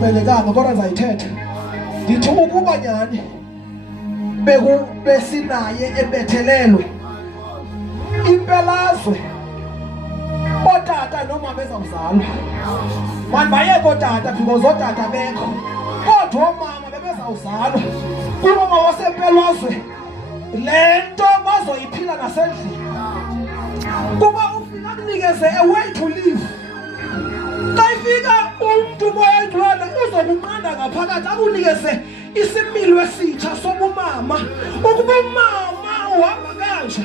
ingavumelekanga kodwa ngizayithetha. Ndithi ukuba nyani besinaye eBethelelo impelazwe otata noma bezawuzalwa manje bayeke otata because otata bekho kodwa omama bebezawuzalwa kuba wasempelazwe lento bazoyiphila nasendlini kuba ufika kunikeze a way to live. Kayifika umuntu boyedwana uzokunqanda ngaphakathi akunikeze isimilo esitsha sobumama ukuba umama uhamba kanje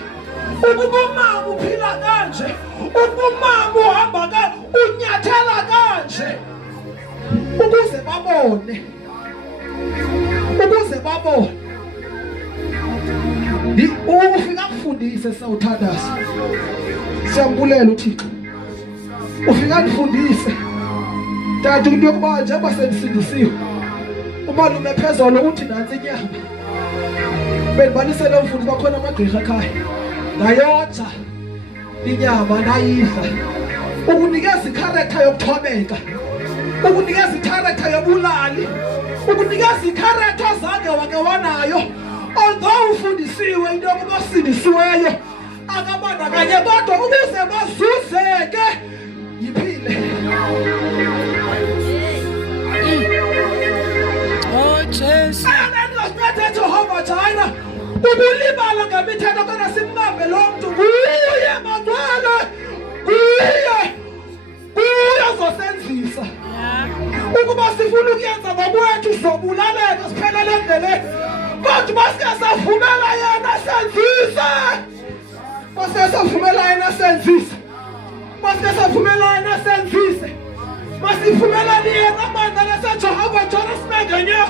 ukuba umama uphila kanje ukuba umama uhamba unyathela kanje ukuze babone ufika kufundise sawuthandaza siyambulela uThixo ufika kufundise tata into yokuba njengoba sendisindisiwe umalume phezolo uthi nansi inyama bendibalisele umfundi bakhona amagqirha ekhaya ngayotha inyama ndayidla ukunikeza ikharektha yokuthobeka ukunikeza ikharektha yobulali ukunikeza ikharektha zange wake wanayo although ufundisiwe into yokuba sindisiweyo akabandakanye kodwa ukuze bazuzeke yiphile. Jesus. Ayana Jehova Jina ubulibala ngemithetho kana simbambe lo muntu kuye magcwele kuye zosenzisa ukuba sifuna ukuyenza ngokwethu sobulaleka siphelele endleleni kodwa basike savumela yena senzise basike savumela yena senzise basike savumela yena senzise masifumela yena amandla leseJehova Jina sibeke nyo